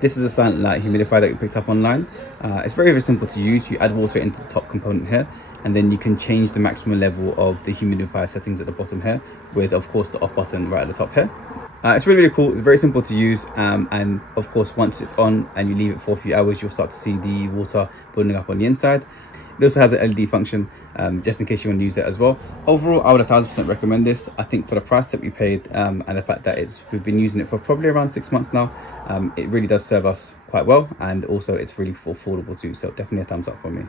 This is a silent light humidifier that we picked up online. It's very, very simple to use. You add water into the top component here, and then you can change the maximum level of the humidifier settings at the bottom here with, of course, the off button right at the top here. It's really, really cool. It's very simple to use, and of course, once it's on and you leave it for a few hours, you'll start to see the water building up on the inside. It also has an LED function, just in case you want to use that as well. Overall, I would 1000% recommend this. I think for the price that we paid, and the fact that we've been using it for probably around 6 months now, it really does serve us quite well, and also it's really affordable too. So definitely a thumbs up for me.